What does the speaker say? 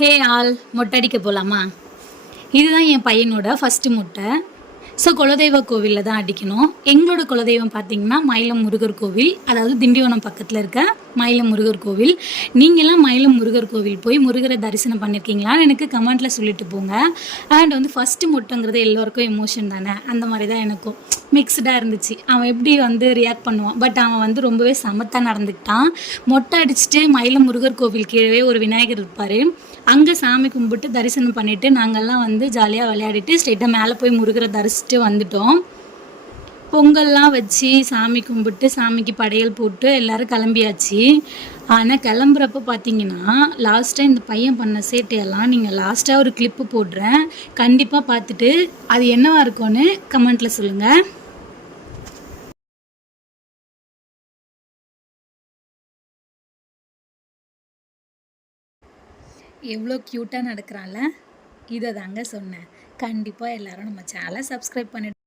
Hey all, மொட்டை அடிக்க போகலாமா? இதுதான் என் பையனோட ஃபஸ்ட்டு மொட்டை. ஸோ குலதெய்வ கோவிலில் தான் அடிக்கணும். எங்களோட குலதெய்வம் பார்த்திங்கன்னா மயிலம் முருகர் கோவில், அதாவது திண்டிவனம் பக்கத்தில் இருக்க மயிலம் முருகர் கோவில். நீங்கள்லாம் மயிலம் முருகர் கோவில் போய் முருகரை தரிசனம் பண்ணியிருக்கீங்களான்னு எனக்கு கமெண்ட்டில் சொல்லிட்டு போங்க. அண்ட் வந்து ஃபஸ்ட்டு மொட்டைங்கிறது எல்லோருக்கும் எமோஷன் தானே, அந்த மாதிரி தான் எனக்கும் மிக்ஸ்டாக இருந்துச்சு. அவன் எப்படி வந்து ரியாக்ட் பண்ணுவான், பட் அவன் வந்து ரொம்பவே சமத்தாக நடந்துக்கிட்டான். மொட்டை அடிச்சுட்டு மயிலம் முருகர் கோவில் கீழே ஒரு விநாயகர் இருப்பார், அங்கே சாமி கும்பிட்டு தரிசனம் பண்ணிவிட்டு நாங்கள்லாம் வந்து ஜாலியாக விளையாடிட்டு ஸ்ட்ரெயிட்டாக மேலே போய் முருகரை தரிசிட்டு வந்துட்டோம். பொங்கல்லாம் வச்சு சாமி கும்பிட்டு சாமிக்கு படையல் போட்டு எல்லோரும் கிளம்பியாச்சு. ஆனால் கிளம்புறப்ப பார்த்தீங்கன்னா லாஸ்ட்டாக இந்த பையன் பண்ண சேட்டையெல்லாம் நீங்கள் லாஸ்ட்டாக ஒரு கிளிப்பு போடுறேன், கண்டிப்பாக பார்த்துட்டு அது என்னவா இருக்கும்னு கமெண்ட்டில் சொல்லுங்கள். எவ்வளோ க்யூட்டாக நடக்கிறான்ல, இதை தாங்க சொன்னேன். கண்டிப்பாக எல்லோரும் நம்ம சேனலை சப்ஸ்கிரைப் பண்ணிவிட்டு